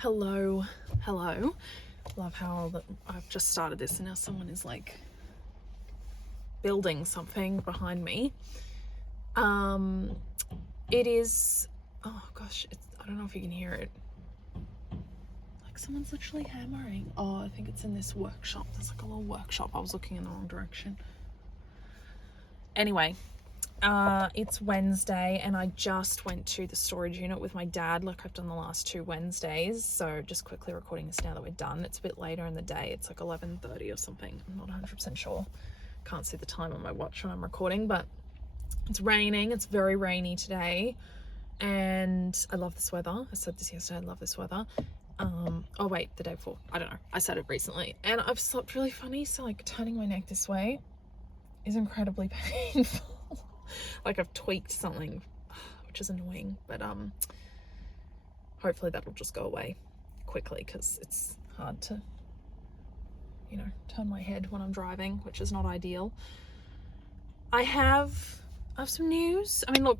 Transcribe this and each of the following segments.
Hello. Love how I've just started this and now someone is like building something behind me. It is, oh gosh, I don't know if you can hear it. Like someone's literally hammering. Oh, I think it's in this workshop. There's like a little workshop. I was looking in the wrong direction. Anyway, it's Wednesday and I just went to the storage unit with my dad like I've done the last 2 Wednesdays. So just quickly recording this now that we're done. It's a bit later in the day. It's like 11:30 or something. I'm not 100% sure. Can't see the time on my watch when I'm recording, but it's raining. It's very rainy today and I love this weather. I said this yesterday, I love this weather. Oh wait, the day before. I don't know. I said it recently and I've slept really funny. So like turning my neck this way is incredibly painful. Like I've tweaked something, which is annoying, but hopefully that'll just go away quickly because it's hard to, turn my head when I'm driving, which is not ideal. I have some news. I mean, look,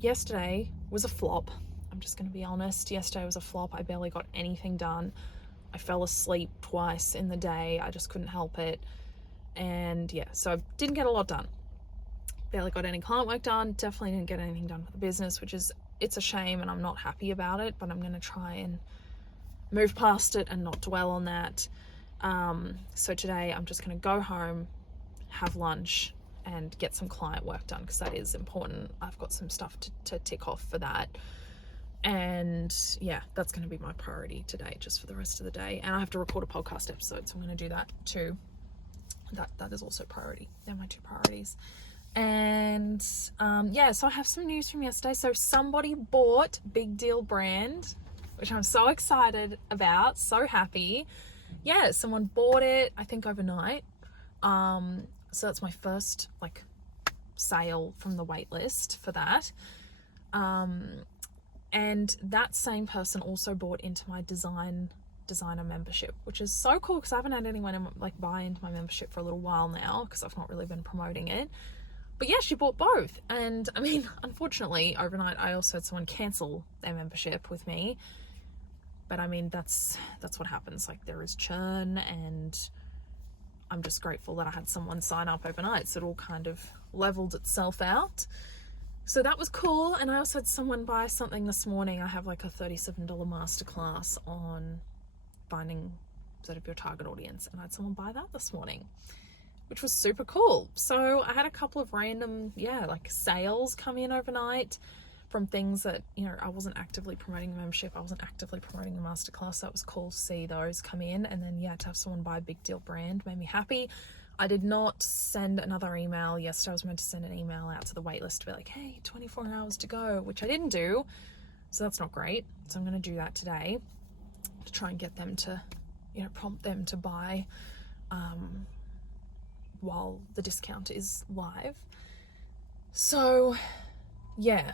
yesterday was a flop. I'm just going to be honest. Yesterday was a flop. I barely got anything done. I fell asleep twice in the day. I just couldn't help it. And yeah, so I didn't get a lot done. Barely got any client work done. Definitely didn't get anything done for the business, it's a shame and I'm not happy about it, but I'm going to try and move past it and not dwell on that. So today I'm just going to go home, have lunch and get some client work done because that is important. I've got some stuff to tick off for that. And yeah, that's going to be my priority today, just for the rest of the day. And I have to record a podcast episode, so I'm going to do that too. That is also priority. They're my 2 priorities. And yeah, so I have some news from yesterday. So somebody bought Big Deal brand, which I'm so excited about, so happy. Yeah, someone bought it, I think overnight. So that's my first like sale from the wait list for that. And that same person also bought into my designer membership, which is so cool because I haven't had anyone like buy into my membership for a little while now because I've not really been promoting it. But yeah, she bought both. And I mean, unfortunately, overnight, I also had someone cancel their membership with me. But I mean, that's what happens. Like there is churn and I'm just grateful that I had someone sign up overnight. So it all kind of leveled itself out. So that was cool. And I also had someone buy something this morning. I have like a $37 masterclass on finding sort of your target audience. And I had someone buy that this morning, which was super cool. So I had a couple of random, like sales come in overnight from things that, I wasn't actively promoting the membership. I wasn't actively promoting the masterclass. That was cool to see those come in. And then, to have someone buy a Big Deal brand made me happy. I did not send another email. Yesterday I was meant to send an email out to the waitlist to be like, hey, 24 hours to go, which I didn't do. So that's not great. So I'm going to do that today to try and get them to, prompt them to buy, while the discount is live. So yeah,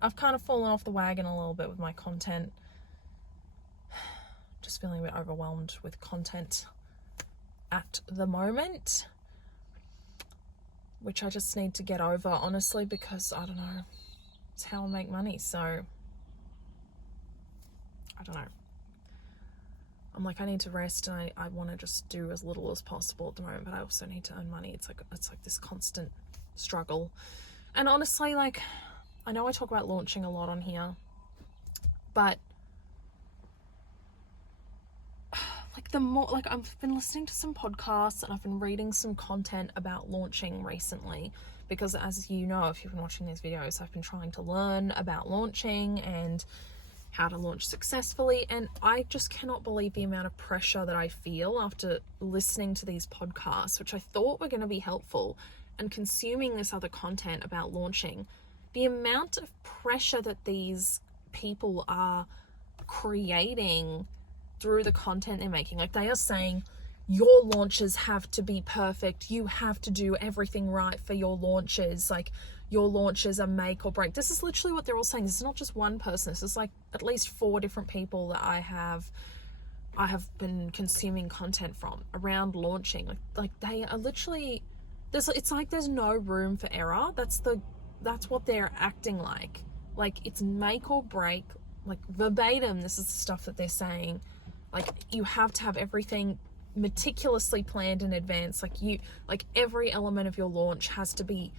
I've kind of fallen off the wagon a little bit with my content. Just feeling a bit overwhelmed with content at the moment, which I just need to get over, honestly, because I don't know, it's how I make money. So I don't know. I'm like, I need to rest and I want to just do as little as possible at the moment, but I also need to earn money. It's like this constant struggle. And honestly, like, I know I talk about launching a lot on here, but like I've been listening to some podcasts and I've been reading some content about launching recently because, as you know, if you've been watching these videos, I've been trying to learn about launching and how to launch successfully, and I just cannot believe the amount of pressure that I feel after listening to these podcasts, which I thought were going to be helpful, and consuming this other content about launching. The amount of pressure that these people are creating through the content they're making. Like they are saying, your launches have to be perfect. You have to do everything right for your launches. Like your launches are make or break. This is literally what they're all saying. This is not just one person. This is like at least 4 different people that I have been consuming content from around launching. Like they are literally, it's like there's no room for error. That's what they're acting like. Like it's make or break like verbatim, this is the stuff that they're saying. Like, you have to have everything meticulously planned in advance. Like every element of your launch has to be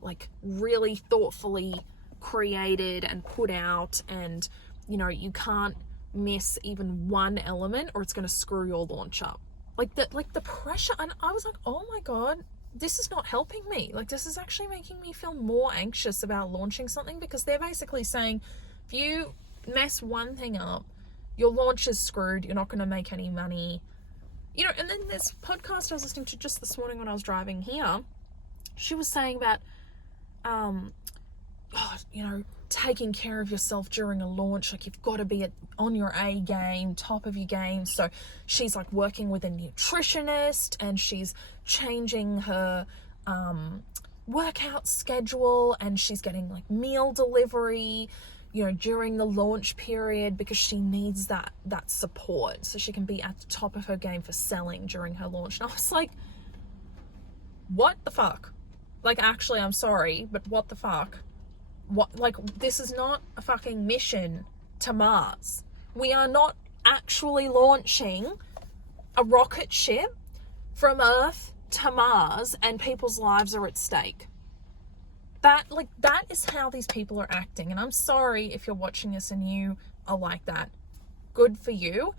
like really thoughtfully created and put out, and you can't miss even one element or it's going to screw your launch up. Like the pressure, and I was like, oh my god, this is not helping me. Like, this is actually making me feel more anxious about launching something, because they're basically saying if you mess one thing up, your launch is screwed, you're not going to make any money. And then this podcast I was listening to just this morning when I was driving here, she was saying about taking care of yourself during a launch. Like, you've got to be on your A game, top of your game. So she's like working with a nutritionist, and she's changing her workout schedule, and she's getting like meal delivery during the launch period, because she needs that support so she can be at the top of her game for selling during her launch. And I was like, what the fuck? Like, actually, I'm sorry, but what the fuck? What, like, this is not a fucking mission to Mars. We are not actually launching a rocket ship from Earth to Mars, and people's lives are at stake. That is how these people are acting. And I'm sorry if you're watching this and you are like that. Good for you.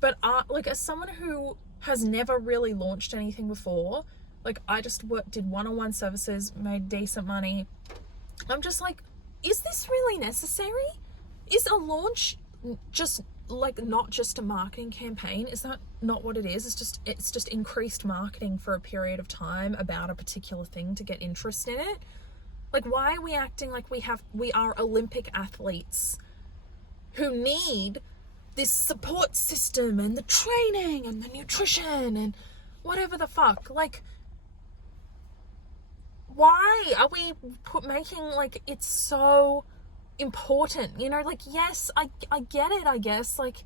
But as someone who has never really launched anything before, like, I just did one-on-one services, made decent money. I'm just like, is this really necessary? Is a launch just like not just a marketing campaign? Is that not what it is? It's just increased marketing for a period of time about a particular thing to get interest in it. Like, why are we acting like we are Olympic athletes who need this support system and the training and the nutrition and whatever the fuck? Like, why are we making like it's so important? Like, yes, I get it, I guess. Like,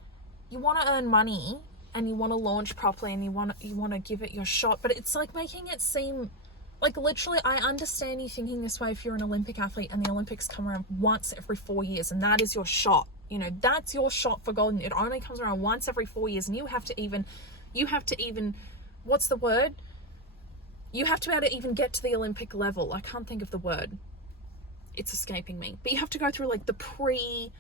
you want to earn money and you want to launch properly and you want to give it your shot, but it's like making it seem like, literally, I understand you thinking this way if you're an Olympic athlete and the Olympics come around once every 4 years and that is your shot. That's your shot for gold. It only comes around once every 4 years, and you have to even, what's the word? You have to be able to even get to the Olympic level. I can't think of the word. It's escaping me. But you have to go through like the pre-races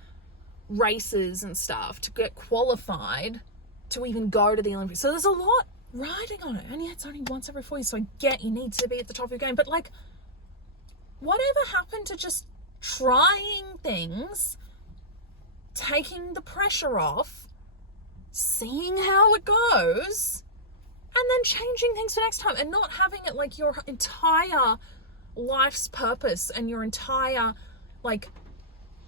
and stuff to get qualified to even go to the Olympics. So there's a lot riding on it, and yeah, it's only once every 4 years, so I get you need to be at the top of your game, but like, whatever happened to just trying things, taking the pressure off, seeing how it goes, and then changing things for next time, and not having it like your entire life's purpose and your entire like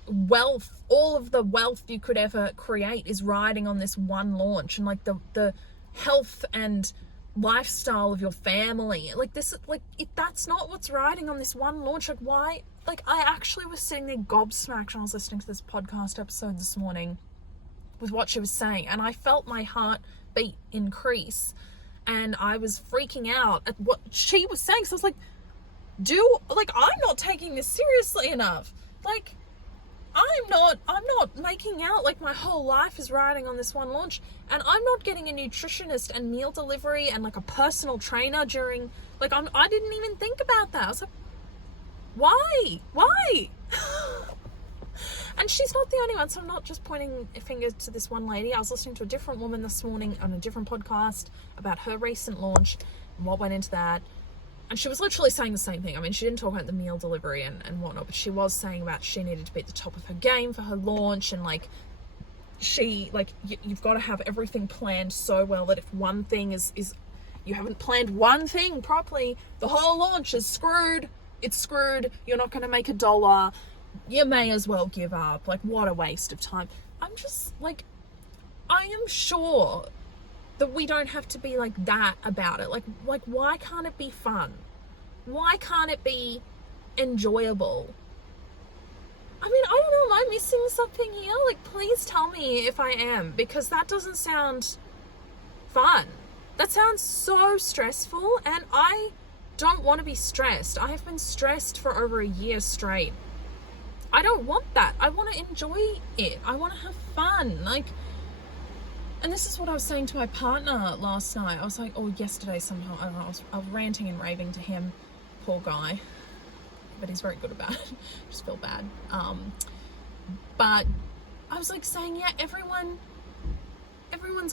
wealth, all of the wealth you could ever create is riding on this one launch, and like the health and lifestyle of your family. Like, this, like, that's not what's riding on this one launch. Like, why? Like, I actually was sitting there gobsmacked when I was listening to this podcast episode this morning with what she was saying, and I felt my heartbeat increase, and I was freaking out at what she was saying. So I was like, I'm not taking this seriously enough. Like, I'm not making out like my whole life is riding on this one launch, and I'm not getting a nutritionist and meal delivery and like a personal trainer during, like, I didn't even think about that. I was like, why? And she's not the only one, so I'm not just pointing a finger to this one lady. I was listening to a different woman this morning on a different podcast about her recent launch and what went into that. And she was literally saying the same thing. I mean, she didn't talk about the meal delivery and whatnot, but she was saying about she needed to be at the top of her game for her launch, and like, you've got to have everything planned so well that if one thing is you haven't planned one thing properly, the whole launch is screwed. It's screwed. You're not going to make $1. You may as well give up. Like, what a waste of time. I'm just like, I am sure that we don't have to be like that about it. Like why can't it be fun? Why can't it be enjoyable? I mean, I don't know, am I missing something here? Like, please tell me if I am, because that doesn't sound fun. That sounds so stressful, and I don't want to be stressed. I have been stressed for over a year straight. I don't want that. I want to enjoy it. I want to have fun. Like, and this is what I was saying to my partner last night. I was like, or yesterday somehow, I don't know, I was ranting and raving to him, poor guy, but he's very good about it. I just feel bad. But I was like saying, yeah, everyone's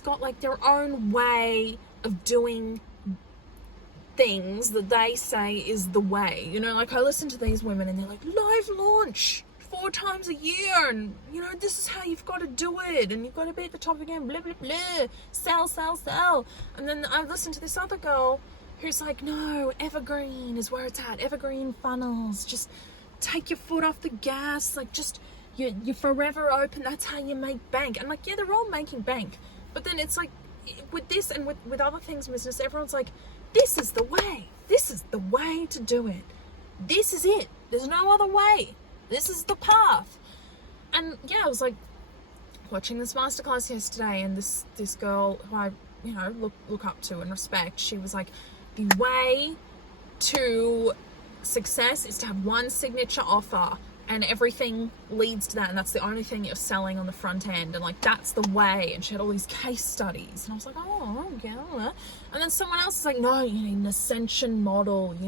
got like their own way of doing things that they say is the way. You know, like I listen to these women and they're like, live launch 4 times a year, and you know, this is how you've got to do it, and you've got to be at the top again, blah blah blah, sell. And then I listen to this other girl who's like, no, evergreen is where it's at, evergreen funnels, just take your foot off the gas, like just you're forever open, that's how you make bank. And like, yeah, they're all making bank, but then it's like with this and with other things in business, everyone's like, this is the way to do it, this is it, there's no other way, this is the path. And yeah, I was like watching this masterclass yesterday, and this girl who I, you know, look up to and respect, she was like, the way to success is to have one signature offer and everything leads to that, and that's the only thing you're selling on the front end, and like that's the way. And she had all these case studies, and I was like, oh okay. And then someone else is like, no, you need an ascension model, you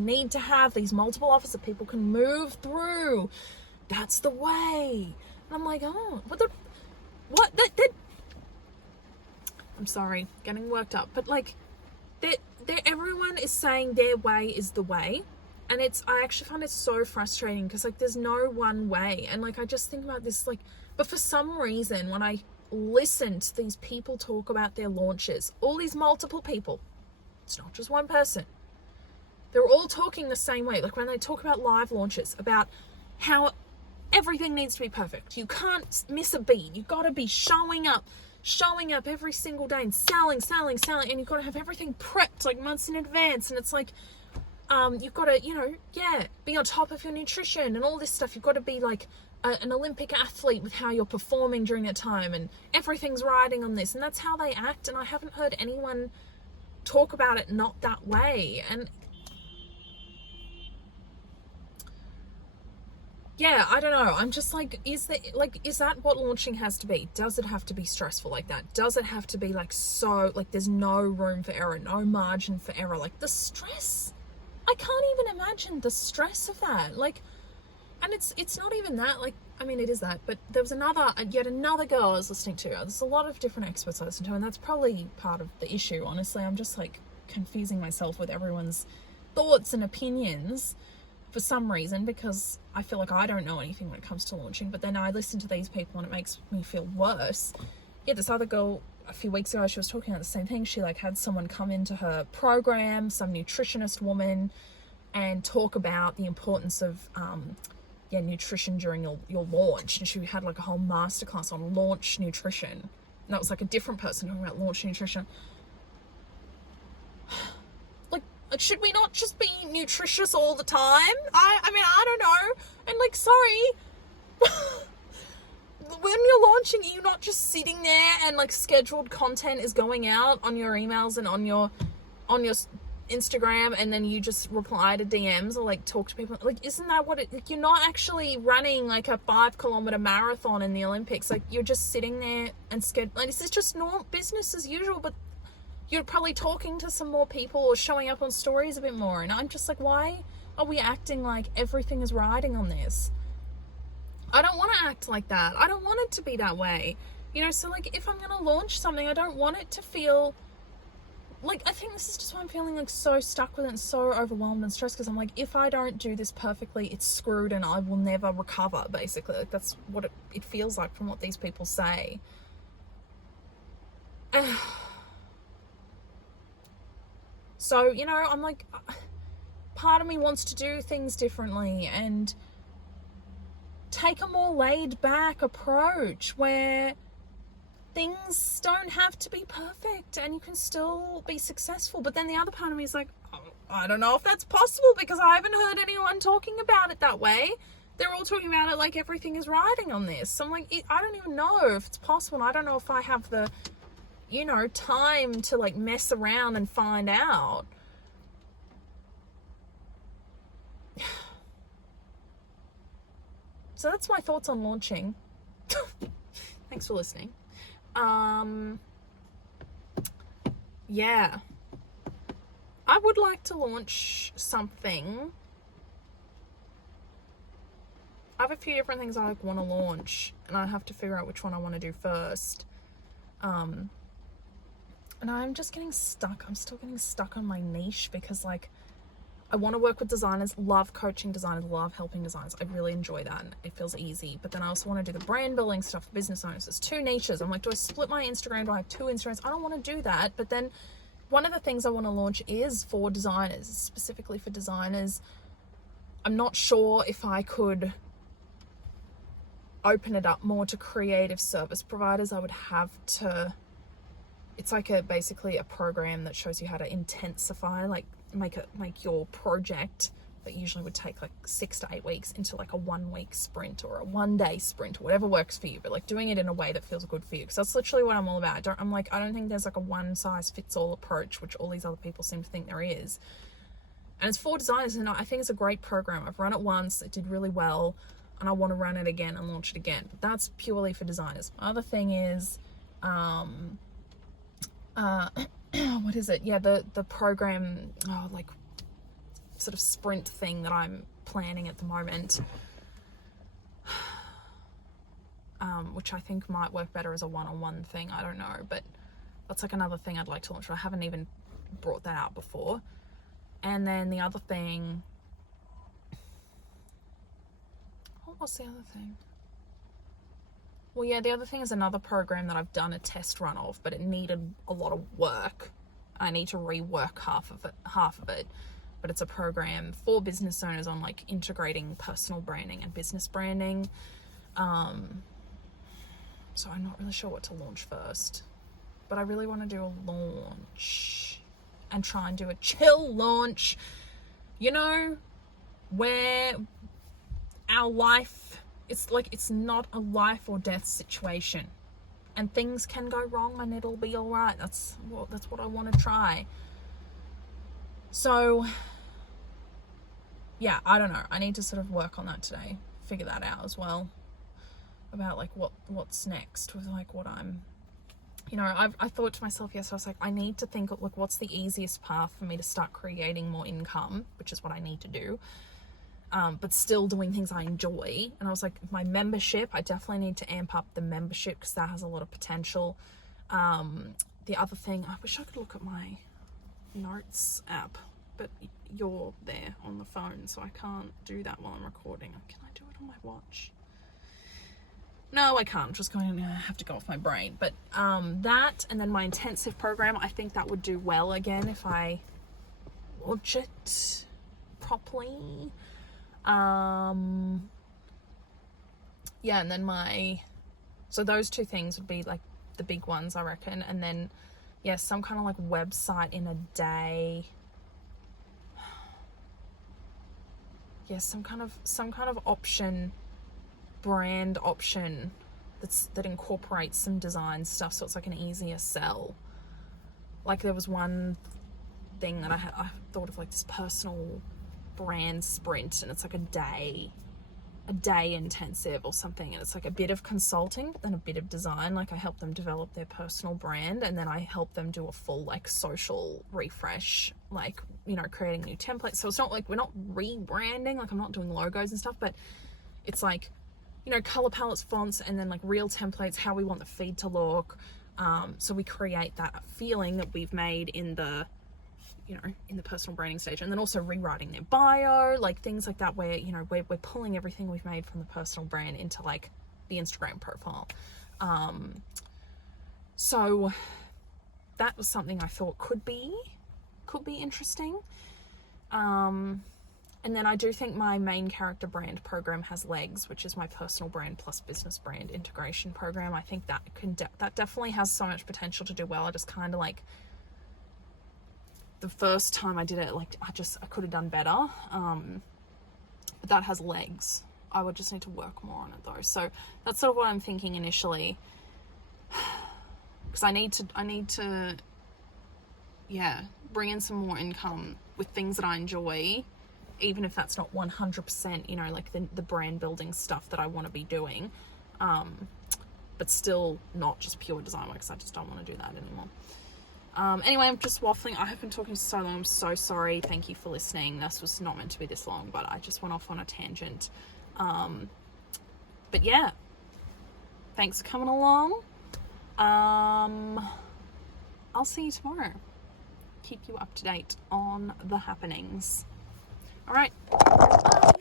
need to have these multiple offers that people can move through, that's the way. And I'm like, oh, what that I'm sorry, getting worked up, but like everyone is saying their way is the way. And I actually find it so frustrating because like there's no one way. And like I just think about this, like, but for some reason when I listen to these people talk about their launches, all these multiple people, it's not just one person, they're all talking the same way. Like when they talk about live launches, about how everything needs to be perfect, you can't miss a beat, you got to be showing up every single day and selling, and you've got to have everything prepped like months in advance. And it's like, you've got to, you know, be on top of your nutrition and all this stuff. You've got to be like an Olympic athlete with how you're performing during that time, and everything's riding on this. And that's how they act. And I haven't heard anyone talk about it not that way. And yeah, I don't know. I'm just like, is that what launching has to be? Does it have to be stressful like that? Does it have to be like, so like there's no room for error, no margin for error? Like the stress, I can't even imagine the stress of that. Like, and it's not even that, like, I mean, it is that, but there was yet another girl I was listening to. There's a lot of different experts I listen to, and that's probably part of the issue, honestly. I'm just like confusing myself with everyone's thoughts and opinions for some reason, because I feel like I don't know anything when it comes to launching, but then I listen to these people and it makes me feel worse. Yeah, this other girl a few weeks ago, she was talking about the same thing. She like had someone come into her program, some nutritionist woman, and talk about the importance of nutrition during your launch. And she had like a whole masterclass on launch nutrition, and that was like a different person talking about launch nutrition. Like, should we not just be nutritious all the time? I mean, I don't know. And like, sorry, when you're launching, are you not just sitting there and like scheduled content is going out on your emails and on your Instagram, and then you just reply to DMs or like talk to people? Like, isn't that what like, you're not actually running like a 5-kilometer marathon in the Olympics. Like, you're just sitting there and like, this is just normal business as usual, but you're probably talking to some more people or showing up on stories a bit more. And I'm just like, why are we acting like everything is riding on this? I don't want to act like that. I don't want it to be that way. You know, so like if I'm going to launch something, I don't want it to feel like, I think this is just why I'm feeling like so stuck with it and so overwhelmed and stressed, because I'm like, if I don't do this perfectly, it's screwed and I will never recover, basically. Like, that's what it feels like from what these people say. So, you know, I'm like, part of me wants to do things differently and take a more laid back approach where things don't have to be perfect and you can still be successful. But then the other part of me is like, oh, I don't know if that's possible, because I haven't heard anyone talking about it that way. They're all talking about it like everything is riding on this. So I'm like, I don't even know if it's possible. I don't know if I have the, you know, time to like mess around and find out. So that's my thoughts on launching. Thanks for listening. Yeah. I would like to launch something. I have a few different things I want to launch, and I have to figure out which one I want to do first. And I'm just getting stuck. I'm still getting stuck on my niche because, like, I want to work with designers, love coaching designers, love helping designers. I really enjoy that, and it feels easy. But then I also want to do the brand building stuff for business owners. There's two niches. I'm like, do I split my Instagram? Do I have two Instagrams? I don't want to do that. But then one of the things I want to launch is for designers, specifically for designers. I'm not sure if I could open it up more to creative service providers. I would have to, it's like basically a program that shows you how to intensify, like make your project that usually would take like 6 to 8 weeks into like a 1 week sprint or a 1 day sprint or whatever works for you, but like doing it in a way that feels good for you, because that's literally what I'm all about. I don't think there's like a one size fits all approach, which all these other people seem to think there is. And it's for designers, and I think it's a great program. I've run it once, it did really well, and I want to run it again and launch it again. But that's purely for designers. Other thing is what is it? Yeah, the program, like sort of sprint thing that I'm planning at the moment, which I think might work better as a one-on-one thing. I don't know, but that's like another thing I'd like to launch. I haven't even brought that out before. And then the other thing, what was the other thing? Well, yeah, the other thing is another program that I've done a test run of, but it needed a lot of work. I need to rework half of it. But it's a program for business owners on like integrating personal branding and business branding. So I'm not really sure what to launch first, but I really want to do a launch and try and do a chill launch, you know, where our life, it's like, it's not a life or death situation, and things can go wrong and it'll be all right. That's what I want to try. So yeah, I don't know. I need to sort of work on that today, figure that out as well, about like what's next with like what I'm, you know, I thought to myself yesterday, I was like, I need to think of like what's the easiest path for me to start creating more income, which is what I need to do, but still doing things I enjoy. And I was like, my membership, I definitely need to amp up the membership because that has a lot of potential. The other thing, I wish I could look at my notes app, but you're there on the phone, so I can't do that while I'm recording. Can I do it on my watch? No, I can't. I'm just going to have to go off my brain. But that, and then my intensive program, I think that would do well again if I launch it properly. Yeah, and then so those two things would be like the big ones, I reckon. And then, yeah, some kind of like website in a day. Yeah, some kind of option, brand option that incorporates some design stuff, so it's like an easier sell. Like there was one thing that I thought of, like this personal brand sprint, and it's like a day intensive or something, and it's like a bit of consulting but then a bit of design. Like I help them develop their personal brand, and then I help them do a full like social refresh, like, you know, creating new templates. So it's not like we're not rebranding, like I'm not doing logos and stuff, but it's like, you know, color palettes, fonts, and then like real templates, how we want the feed to look. So we create that feeling that we've made in the, you know, in the personal branding stage, and then also rewriting their bio, like things like that, where, you know, we're pulling everything we've made from the personal brand into like the Instagram profile. So that was something I thought could be interesting. And then I do think my main character brand program has legs, which is my personal brand plus business brand integration program. I think that that definitely has so much potential to do well. I just kind of like, the first time I did it, like I could have done better. But that has legs. I would just need to work more on it though. So that's sort of what I'm thinking initially. Because I need to, yeah, bring in some more income with things that I enjoy, even if that's not 100%, you know, like the brand building stuff that I want to be doing, but still not just pure design work, because I just don't want to do that anymore. Anyway, I'm just waffling. I have been talking so long. I'm so sorry. Thank you for listening. This was not meant to be this long, but I just went off on a tangent. But yeah, thanks for coming along. I'll see you tomorrow. Keep you up to date on the happenings. All right. Bye.